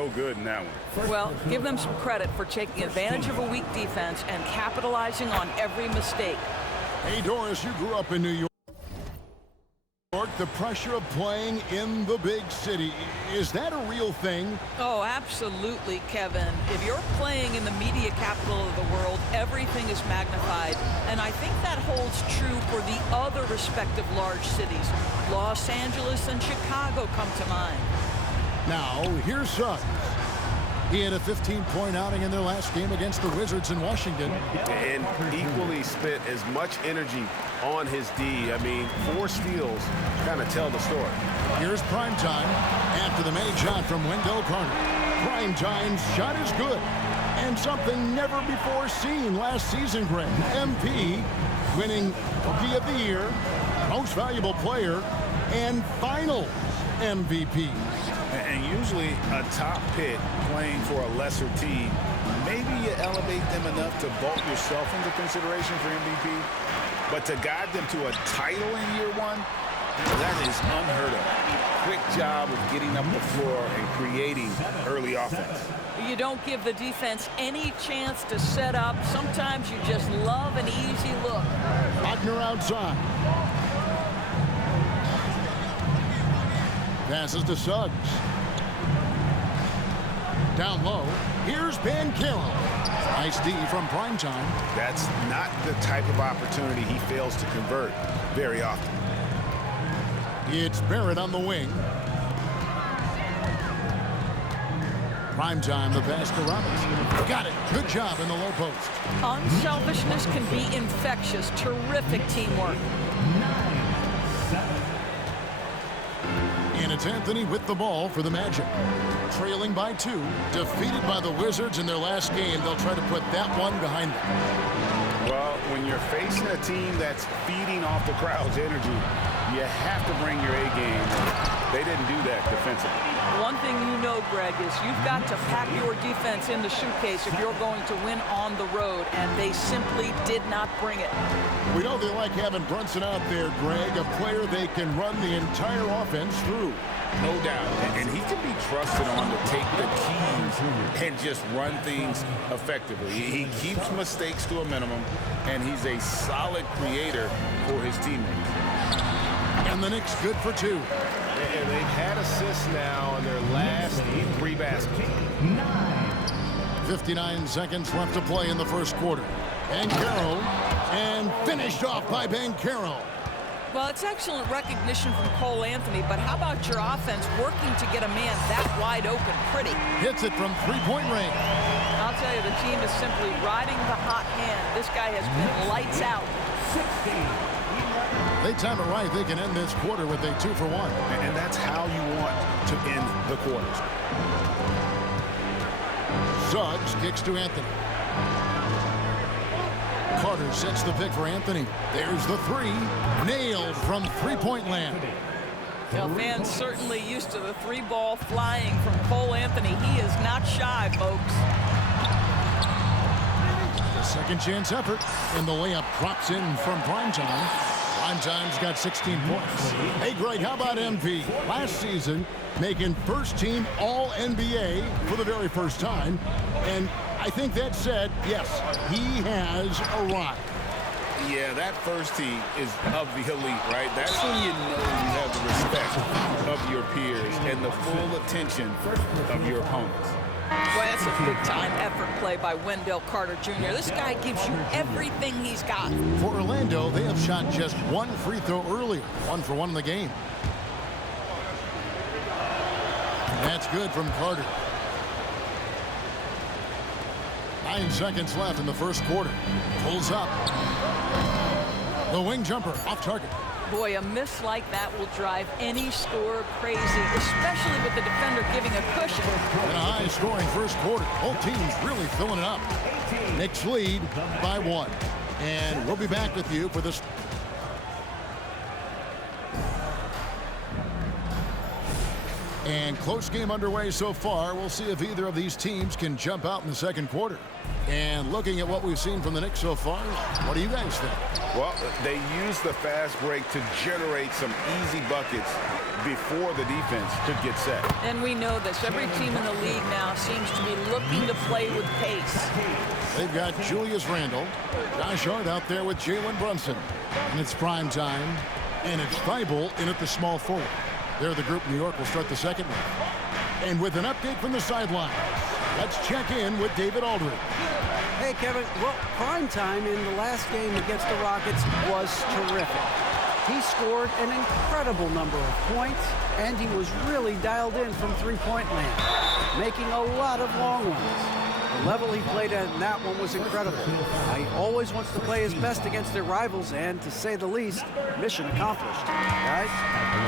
so good in that one. Well, give them some credit for taking advantage of a weak defense and capitalizing on every mistake. Hey, Doris, you grew up in New York. The pressure of playing in the big city, is that a real thing? Oh, absolutely, Kevin. If you're playing in the media capital of the world, everything is magnified. And I think that holds true for the other respective large cities. Los Angeles and Chicago come to mind. Now, here's Suggs. He had a 15-point outing in their last game against the Wizards in Washington. And equally spent as much energy on his D. I mean, 4 steals kind of tell the story. Here's Primetime after the made shot from Wendell Carter. Primetime's shot is good. And something never before seen last season, Greg. MP winning Rookie of the Year, Most Valuable Player, and Finals MVP. And usually a top pick playing for a lesser team, maybe you elevate them enough to vault yourself into consideration for MVP. But to guide them to a title in year 1, that is unheard of. Quick job of getting up the floor and creating early offense. You don't give the defense any chance to set up. Sometimes you just love an easy look. Wagner outside. Passes to Suggs. Down low. Here's Banchero. Nice D from Primetime. That's not the type of opportunity he fails to convert very often. It's Barrett on the wing. Primetime, the pass to Robinson. Got it. Good job in the low post. Unselfishness can be infectious. Terrific teamwork. And it's Anthony with the ball for the Magic. Trailing by 2, defeated by the Wizards in their last game. They'll try to put that one behind them. Well, when you're facing a team that's feeding off the crowd's energy, you have to bring your A game. They didn't do that defensively. One thing you know, Greg, is you've got to pack your defense in the suitcase if you're going to win on the road, and they simply did not bring it. We know they like having Brunson out there, Greg, a player they can run the entire offense through. No doubt. And he can be trusted on to take the keys and just run things effectively. He keeps mistakes to a minimum, and he's a solid creator for his teammates. And the Knicks good for 2. And they've had assists now on their last 3 baskets. 59 seconds left to play in the first quarter. Banchero, and finished off by Banchero. Well, it's excellent recognition from Cole Anthony, but how about your offense working to get a man that wide open pretty? Hits it from 3-point range. I'll tell you, the team is simply riding the hot hand. This guy has been lights out. They time it right. They can end this quarter with a 2 for 1. And that's how you want to end the quarters. Suggs kicks to Anthony. Carter sets the pick for Anthony. There's the 3. Nailed from 3-point land. Well, fans certainly used to the 3-ball flying from Cole Anthony. He is not shy, folks. The second chance effort, and the layup drops in from Primetime. Primetime's got 16 points. Hey, Greg, how about MV? Last season, making first-team All-NBA for the very first time. And I think that said, yes, he has arrived. Yeah, that first team is of the elite, right? That's when you know you have the respect of your peers and the full attention of your opponents. Boy, that's a big-time effort play by Wendell Carter Jr. This guy gives you everything he's got. For Orlando, they have shot just 1 free throw earlier. 1 for 1 in the game. That's good from Carter. 9 seconds left in the first quarter. Pulls up. The wing jumper off target. Boy, a miss like that will drive any scorer crazy, especially with the defender giving a cushion. And a high-scoring first quarter. Both teams really filling it up. Knicks lead by 1. And we'll be back with you for this. And close game underway so far. We'll see if either of these teams can jump out in the second quarter. And looking at what we've seen from the Knicks so far, what do you guys think? Well, they use the fast break to generate some easy buckets before the defense could get set. And we know this. Every team in the league now seems to be looking to play with pace. They've got Julius Randle, Josh Hart out there with Jalen Brunson. And it's prime time. And it's Thibault in at the small forward. They're the group New York will start the second one. And with an update from the sideline, let's check in with David Aldridge. Hey, Kevin. Well, prime time in the last game against the Rockets was terrific. He scored an incredible number of points, and he was really dialed in from three-point land, making a lot of long ones. The level he played at in that one was incredible. He always wants to play his best against their rivals, and to say the least, mission accomplished. Guys?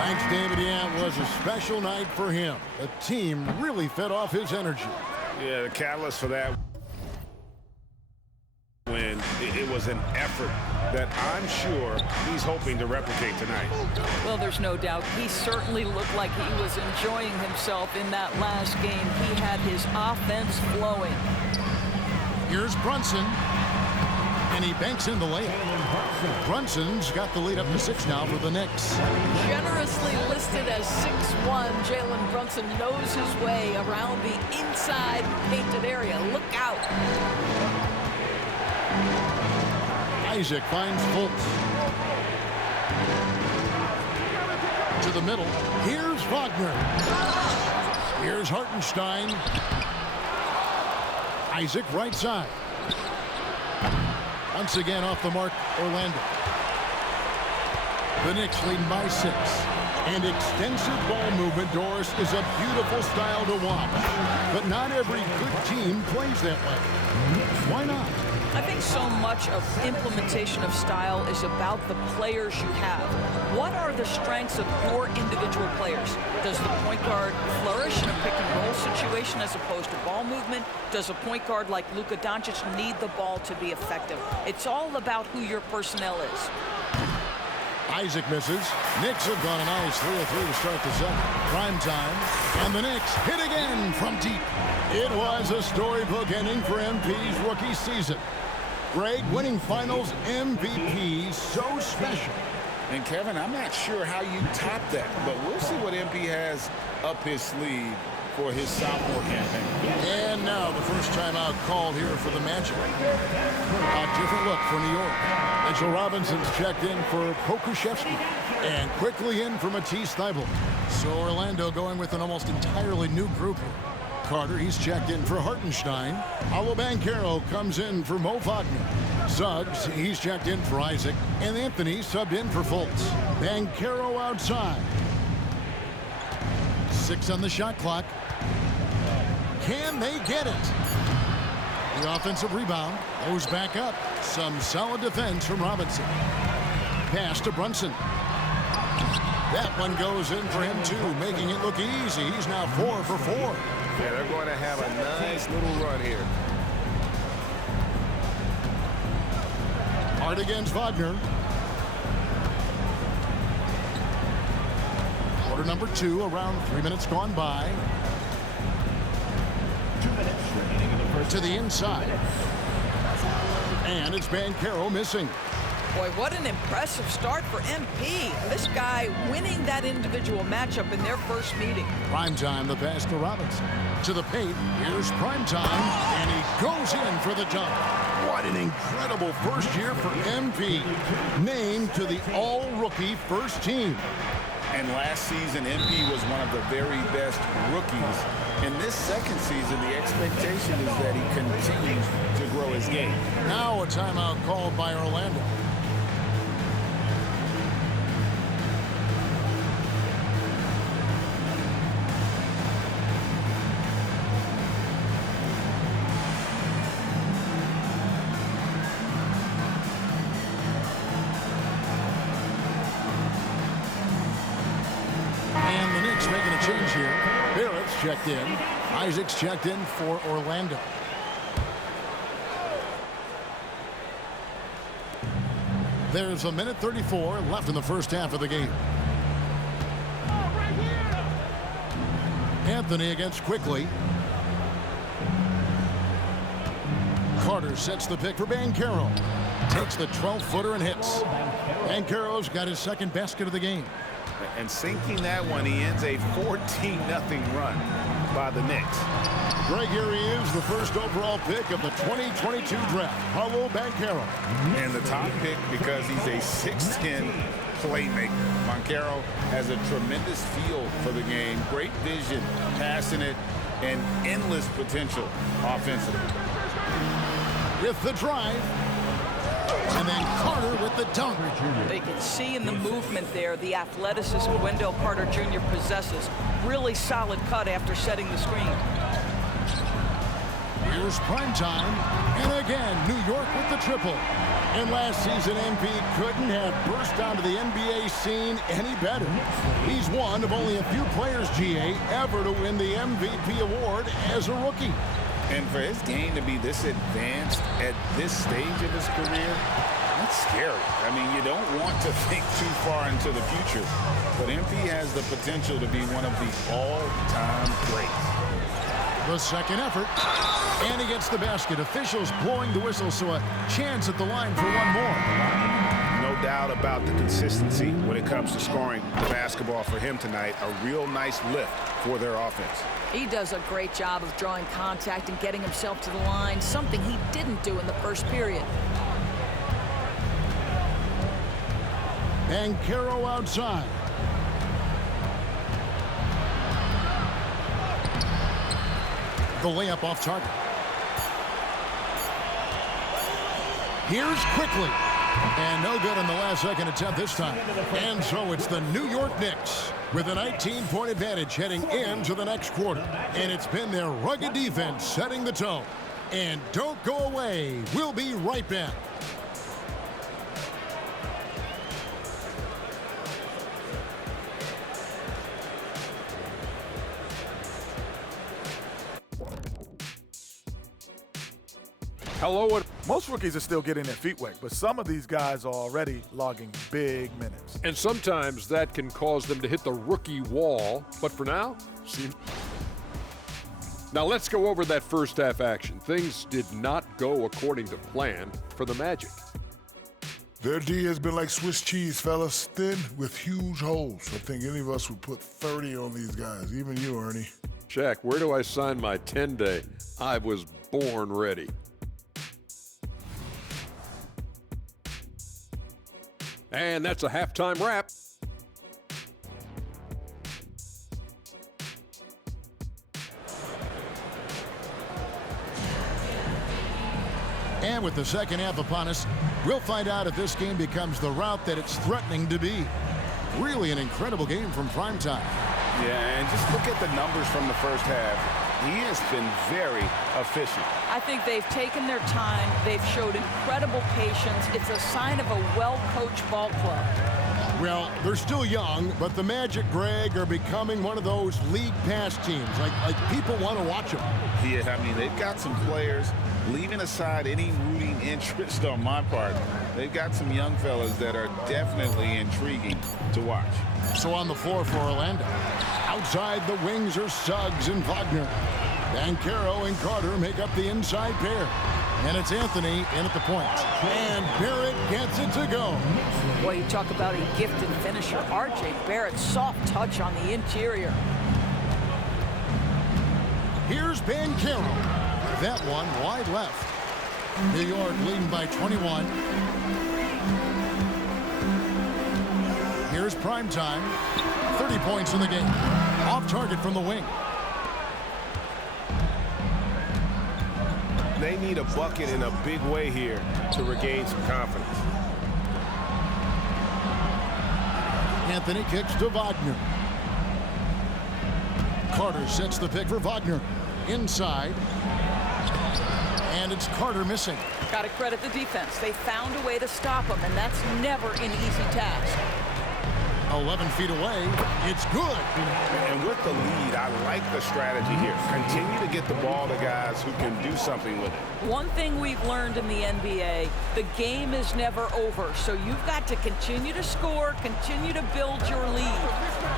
Thanks, David. Yeah, it was a special night for him. The team really fed off his energy. Yeah, the catalyst for that when it was an effort that I'm sure he's hoping to replicate tonight. Well, there's no doubt. He certainly looked like he was enjoying himself in that last game. He had his offense flowing. Here's Brunson, and he banks in the layup. Brunson's got the lead up to 6 now for the Knicks. Generously listed as 6'1", Jalen Brunson knows his way around the inside painted area. Look out. Isaac finds Fultz. To the middle. Here's Wagner. Here's Hartenstein. Isaac right side. Once again off the mark, Orlando. The Knicks leading by 6. And extensive ball movement, Doris, is a beautiful style to watch. But not every good team plays that way. Why not? I think so much of implementation of style is about the players you have. What are the strengths of your individual players? Does the point guard flourish in a pick-and-roll situation as opposed to ball movement? Does a point guard like Luka Doncic need the ball to be effective? It's all about who your personnel is. Isaac misses. Knicks have gone a nice 3 of 3 to start the second. Prime time. And the Knicks hit again from deep. It was a storybook ending for MP's rookie season. Greg, winning finals MVP, so special. And Kevin, I'm not sure how you top that, but we'll see what MP has up his sleeve for his sophomore campaign. And now the first timeout called here for the Magic. A different look for New York. Mitchell Robinson's checked in for Pokuševski. And quickly in for Matisse Thybulle. So Orlando going with an almost entirely new group here. Carter, he's checked in for Hartenstein. Paolo Banchero comes in for Mo Wagner. Suggs, he's checked in for Isaac. And Anthony subbed in for Fultz. Banchero outside. 6 on the shot clock. Can they get it? The offensive rebound goes back up. Some solid defense from Robinson. Pass to Brunson. That one goes in for him too, making it look easy. He's now 4 for 4. Yeah, they're going to have a nice little run here. Hard against Wagner. Quarter number 2, around 3 minutes gone by. 2 minutes remaining in the first. To the inside. And it's Banchero missing. Boy, what an impressive start for MP. This guy winning that individual matchup in their first meeting. Primetime, the pass to Robinson. To the paint, here's Primetime, and he goes in for the dunk. What an incredible first year for MP. Named to the all-rookie first team. And last season, MP was one of the very best rookies. In this second season, the expectation is that he continues to grow his game. Now a timeout called by Orlando. Making a change here. Barrett's checked in. Isaac's checked in for Orlando. There's a minute 34 left in the first half of the game. Anthony against Quickly. Carter sets the pick for Banchero. Takes the 12-footer and hits. Banchero's got his second basket of the game. And sinking that one, he ends a 14-0 run by the Knicks. Greg, here he is, the first overall pick of the 2022 draft, Paolo Banchero. And the top pick because he's a 6'10" playmaker. Banchero has a tremendous feel for the game, great vision, passing it, and endless potential offensively. With the drive, and then Carter with the dunk. They can see in the movement there the athleticism Wendell Carter Jr. possesses. Really solid cut after setting the screen. Here's prime time, and again, New York with the triple. And last season, MP couldn't have burst onto the NBA scene any better. He's one of only a few players, GA, ever to win the MVP award as a rookie. And for his game to be this advanced at this stage of his career, that's scary. I mean, you don't want to think too far into the future, but MP has the potential to be one of the all-time greats. The second effort, and he gets the basket. Officials blowing the whistle, so a chance at the line for one more. No doubt about the consistency when it comes to scoring the basketball for him tonight. A real nice lift for their offense. He does a great job of drawing contact and getting himself to the line, something he didn't do in the first period. Banchero outside. The layup off target. Here's quickly. And no good on the last second attempt this time. And so it's the New York Knicks with a 19-point advantage heading into the next quarter. And it's been their rugged defense setting the tone. And don't go away. We'll be right back. Hello. Most rookies are still getting their feet wet, but some of these guys are already logging big minutes. And sometimes that can cause them to hit the rookie wall. But for now, Now let's go over that first half action. Things did not go according to plan for the Magic. Their D has been like Swiss cheese, fellas, thin with huge holes. I think any of us would put 30 on these guys, even you, Ernie. Shaq, where do I sign my 10-day? I was born ready. And that's a halftime wrap. And with the second half upon us, we'll find out if this game becomes the route that it's threatening to be. Really an incredible game from primetime. Yeah, and just look at the numbers from the first half. He has been very efficient. I think they've taken their time. They've showed incredible patience. It's a sign of a well-coached ball club. Well, they're still young, but the Magic, Greg, are becoming one of those league pass teams. Like people want to watch them. Yeah, I mean, they've got some players, leaving aside any rooting interest on my part, they've got some young fellas that are definitely intriguing to watch. So on the floor for Orlando. Outside the wings are Suggs and Wagner. Banchero and Carter make up the inside pair. And it's Anthony in at the point. And Barrett gets it to go. Boy, you talk about a gifted finisher. R.J. Barrett, soft touch on the interior. Here's Banchero. That one wide left. New York leading by 21. Here's prime time. 30 points in the game. Off target from the wing. They need a bucket in a big way here to regain some confidence. Anthony kicks to Wagner. Carter sets the pick for Wagner. Inside. And it's Carter missing. Got to credit the defense. They found a way to stop him, and that's never an easy task. 11 feet away. It's good. And with the lead, I like the strategy here. Continue to get the ball to guys who can do something with it. One thing we've learned in the NBA, the game is never over. So you've got to continue to score, continue to build your lead.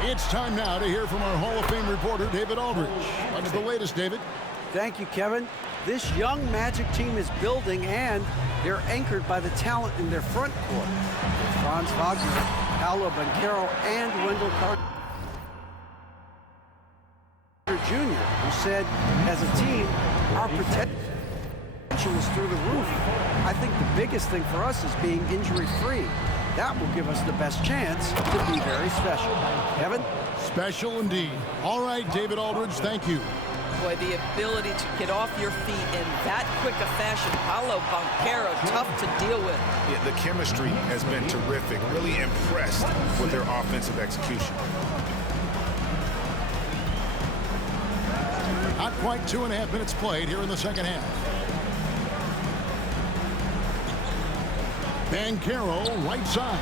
It's time now to hear from our Hall of Fame reporter, David Aldridge. What's the latest, David? Thank you, Kevin. This young Magic team is building, and they're anchored by the talent in their front court. Franz Wagner, Paolo Banchero and Wendell Carter Jr., who said, as a team, our potential is through the roof. I think the biggest thing for us is being injury-free. That will give us the best chance to be very special. Kevin? Special indeed. All right, David Aldridge, thank you. Boy, the ability to get off your feet in that quick a fashion. Paolo Banchero, tough to deal with. Yeah, the chemistry has been terrific. Really impressed with their offensive execution. Not quite 2.5 minutes played here in the second half. Banchero, right side.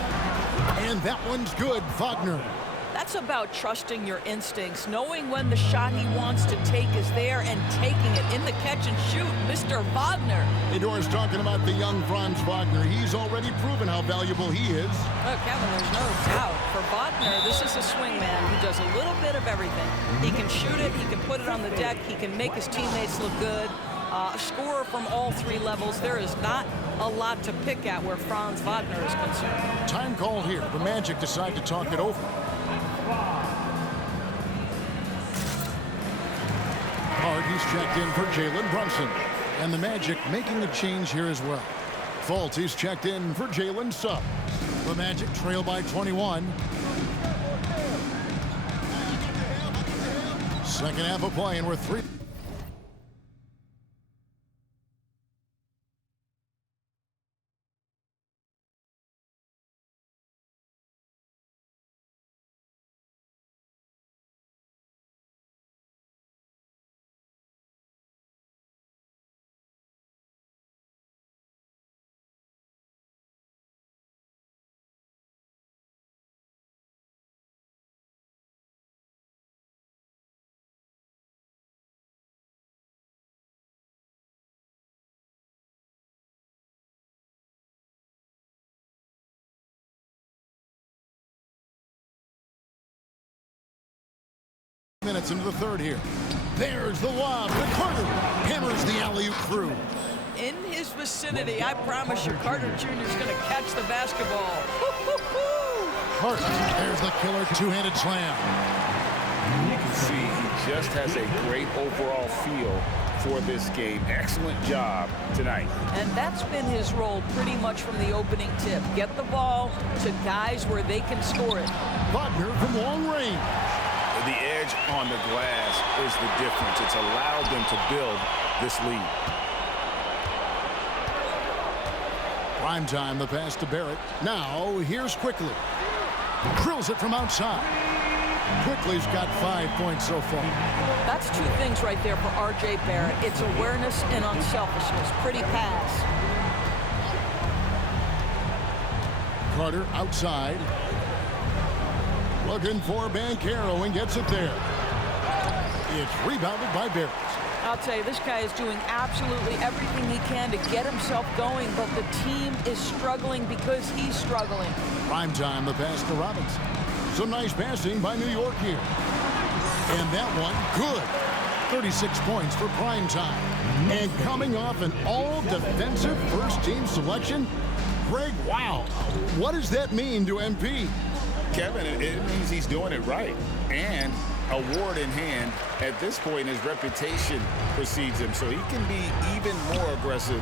And that one's good, Wagner. That's about trusting your instincts, knowing when the shot he wants to take is there and taking it in the catch and shoot. Mr. Wagner. Doris talking about the young Franz Wagner. He's already proven how valuable he is. Oh, Kevin, there's no doubt. For Wagner, this is a swingman who does a little bit of everything. He can shoot it, he can put it on the deck, he can make his teammates look good. A scorer from all three levels. There is not a lot to pick at where Franz Wagner is concerned. Time call here. The Magic decide to talk it over. Hard, he's checked in for Jalen Brunson. And the Magic making a change here as well. Fultz, he's checked in for Jalen Suggs. The Magic trail by 21. Second half of play, and we're 3. Minutes into the third here. There's the lob to Carter. Hammers the alley-oop through. In his vicinity, I promise you, Carter Jr. is going to catch the basketball. Carter, there's the killer two-handed slam. You can see he just has a great overall feel for this game. Excellent job tonight. And that's been his role pretty much from the opening tip. Get the ball to guys where they can score it. Wagner from long range. The edge on the glass is the difference. It's allowed them to build this lead. Prime time, the pass to Barrett. Now, here's Quickly. Drills it from outside. Quickly's got 5 points so far. That's two things right there for R.J. Barrett. It's awareness and unselfishness. Pretty pass. Carter outside. Looking for Banchero and gets it there. It's rebounded by Barrett. I'll tell you, this guy is doing absolutely everything he can to get himself going, but the team is struggling because he's struggling. Prime time, the pass to Robinson. Some nice passing by New York here. And that one, good. 36 points for prime time. And coming off an all-defensive first-team selection, Greg, wow. What does that mean to MP? Kevin, it means he's doing it right. And award in hand, at this point, his reputation precedes him. So he can be even more aggressive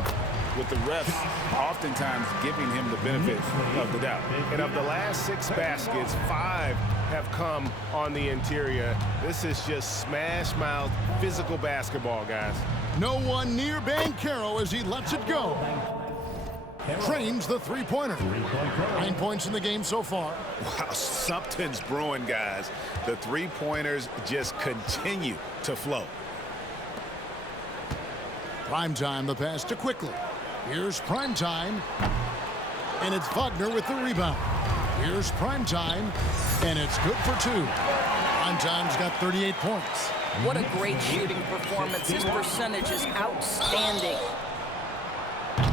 with the refs, oftentimes giving him the benefit of the doubt. And of the last 6 baskets, 5 have come on the interior. This is just smash-mouth physical basketball, guys. No one near Banchero as he lets it go. Trains the three-pointer. 9 points in the game so far. Wow, something's brewing, guys. The three-pointers just continue to flow. Prime time, the pass to Quickly. Here's prime time. And it's Wagner with the rebound. Here's prime time. And it's good for 2. Prime time's got 38 points. What a great shooting performance. His percentage is outstanding.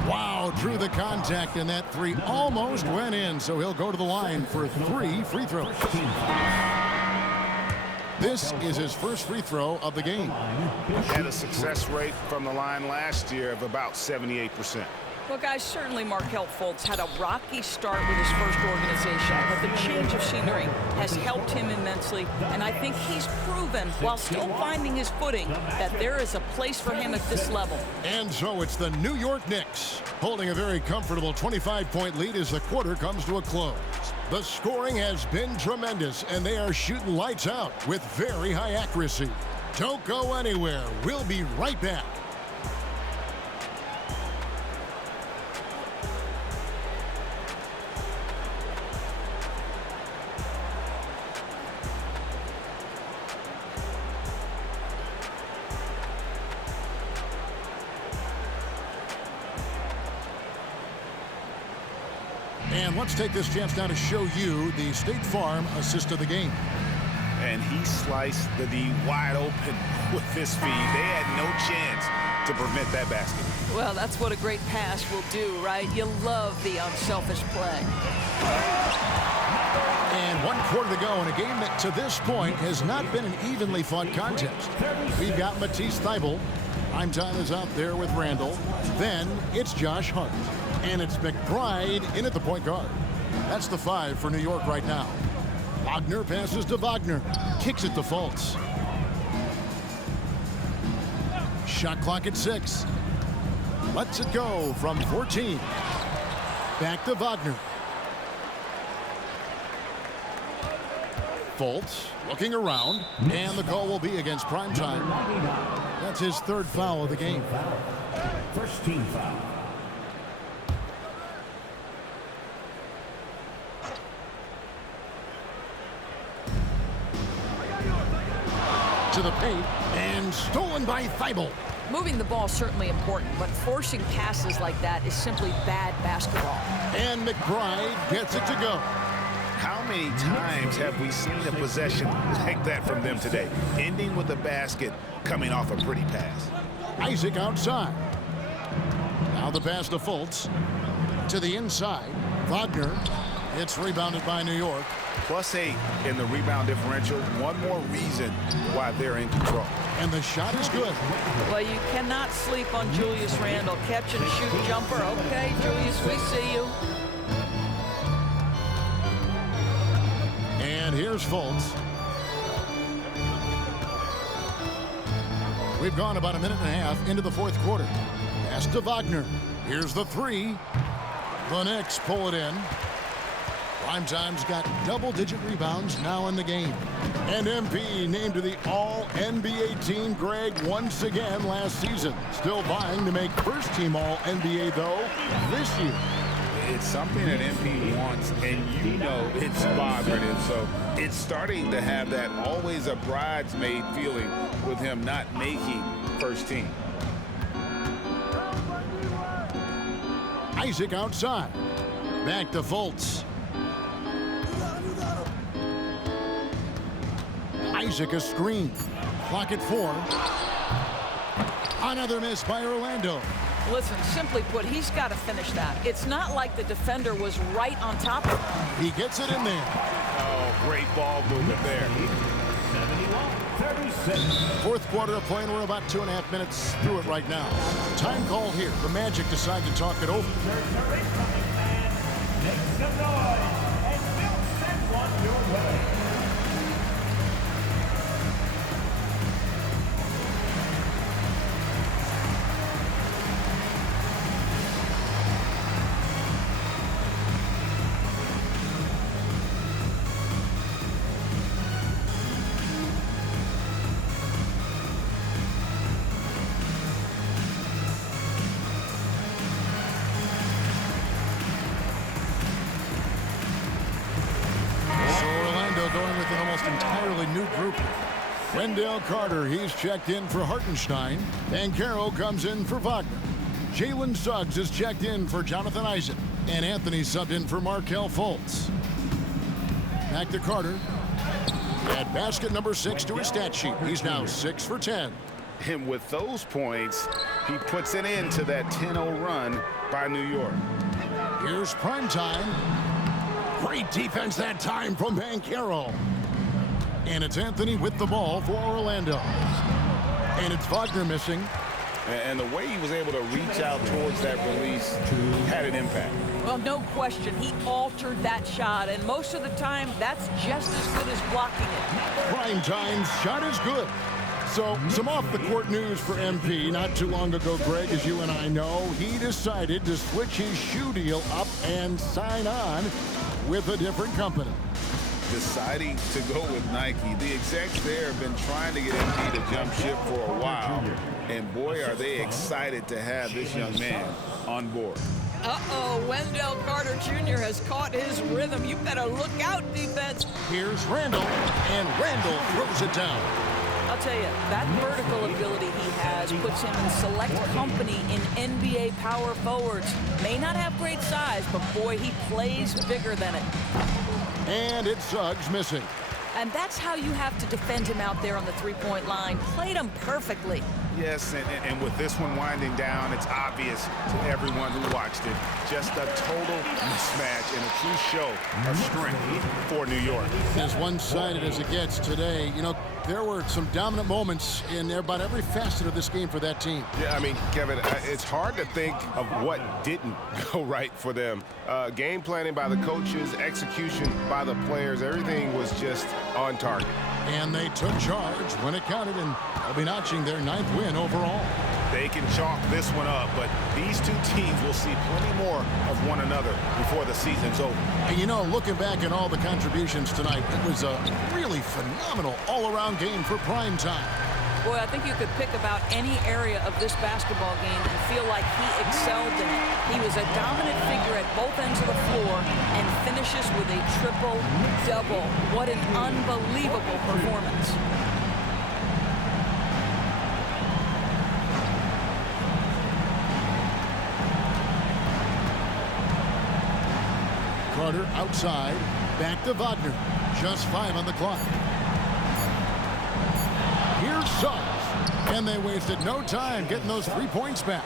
Wow, drew the contact, and that 3 almost went in, so he'll go to the line for 3 free throws. This is his first free throw of the game. Had a success rate from the line last year of about 78%. Well, guys, certainly Markelle Fultz had a rocky start with his first organization, but the change of scenery has helped him immensely, and I think he's proven, while still finding his footing, that there is a place for him at this level. And so it's the New York Knicks holding a very comfortable 25-point lead as the quarter comes to a close. The scoring has been tremendous, and they are shooting lights out with very high accuracy. Don't go anywhere. We'll be right back. And let's take this chance now to show you the State Farm assist of the game. And he sliced the D wide open with his feet. They had no chance to prevent that basket. Well, that's what a great pass will do, right? You love the unselfish play. And 1 quarter to go in a game that to this point has not been an evenly fought contest. We've got Matisse Thybulle. Primetime is out there with Randall. Then it's Josh Hart. And it's McBride in at the point guard. That's the 5 for New York right now. Wagner passes to Wagner. Kicks it to Fultz. Shot clock at 6. Lets it go from 14. Back to Wagner. Fultz looking around. And the call will be against Primetime. That's his 3rd foul of the game. First team foul. To the paint, and stolen by Thybulle. Moving the ball certainly important, but forcing passes like that is simply bad basketball. And McBride gets it to go. How many times have we seen a possession like that from them today? Ending with a basket, coming off a pretty pass. Isaac outside. Now the pass to Fultz. To the inside. Wagner. It's rebounded by New York. +8 in the rebound differential. One more reason why they're in control. And the shot is good. Well, you cannot sleep on Julius Randle. Catch and shoot jumper. Okay, Julius, we see you. And here's Fultz. We've gone about a minute and a half into the 4th quarter. Pass to Wagner. Here's the 3. The Knicks pull it in. Primetime's got double-digit rebounds now in the game. And MP named to the All-NBA team, Greg, once again last season. Still vying to make first-team All-NBA, though, this year. It's something that MP wants, and you know it's bothering him. So it's starting to have that always a bridesmaid feeling with him not making first team. Isaac outside. Back to Fultz. Isaac a screen. Clock at 4. Another miss by Orlando. Listen, simply put, he's got to finish that. It's not like the defender was right on top of him. He gets it in there. Oh, great ball movement there. 71-36. 4th quarter of play, and we're about 2.5 minutes through it right now. Time call here. The Magic decide to talk it over. Make some noise, and we'll send one your way. Going with an almost entirely new group. Wendell Carter, he's checked in for Hartenstein. Banchero comes in for Wagner. Jalen Suggs is checked in for Jonathan Isaac. And Anthony subbed in for Markelle Fultz. Back to Carter. Add basket number 6 to his stat sheet. He's now 6 for 10. And with those points, he puts it into that 10-0 run by New York. Here's Primetime. Great defense that time from Banchero. And it's Anthony with the ball for Orlando. And it's Wagner missing. And the way he was able to reach out towards that release had an impact. Well, no question. He altered that shot, and most of the time, that's just as good as blocking it. Prime time's shot is good. So, some off-the-court news for MP. Not too long ago, Greg, as you and I know, he decided to switch his shoe deal up and sign on with a different company. Deciding to go with Nike. The execs there have been trying to get MP to jump ship for a while. And boy, are they excited to have this young man on board. Uh-oh, Wendell Carter Jr. has caught his rhythm. You better look out, defense. Here's Randall, and Randall throws it down. I'll tell you, that vertical ability he has puts him in select company in NBA power forwards. May not have great size, but boy, he plays bigger than it. And it's Suggs missing. And that's how you have to defend him out there on the three-point line. Played him perfectly. Yes, and with this one winding down, it's obvious to everyone who watched it. Just a total mismatch and a true show of strength for New York. As one-sided as it gets today, you know, there were some dominant moments in about every facet of this game for that team. Yeah, I mean, Kevin, it's hard to think of what didn't go right for them. Game planning by the coaches, execution by the players, everything was just on target. And they took charge when it counted, and they'll be notching their 9th win overall. They can chalk this one up, but these two teams will see plenty more of one another before the season's over. And you know, looking back at all the contributions tonight, it was a really phenomenal all-around game for prime time. Boy, I think you could pick about any area of this basketball game and feel like he excelled in it. He was a dominant figure at both ends of the floor and finishes with a triple-double. What an unbelievable performance. Carter outside, back to Wagner. Just 5 on the clock. Here's Suggs, and they wasted no time getting those 3 points back.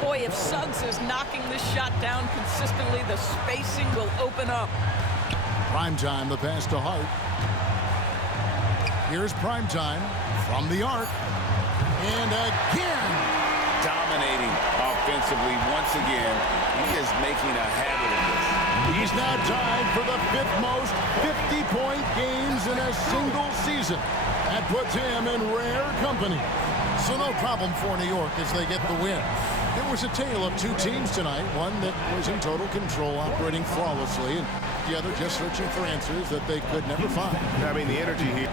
Boy, if Suggs is knocking this shot down consistently, the spacing will open up. Primetime, the pass to Hart. Here's Primetime from the arc. And again. Dominating offensively once again. He is making a habit of this. He's now tied for the 5th most 50-point games in a single season. That puts him in rare company. So no problem for New York as they get the win. It was a tale of two teams tonight, one that was in total control, operating flawlessly, and the other just searching for answers that they could never find. I mean, the energy here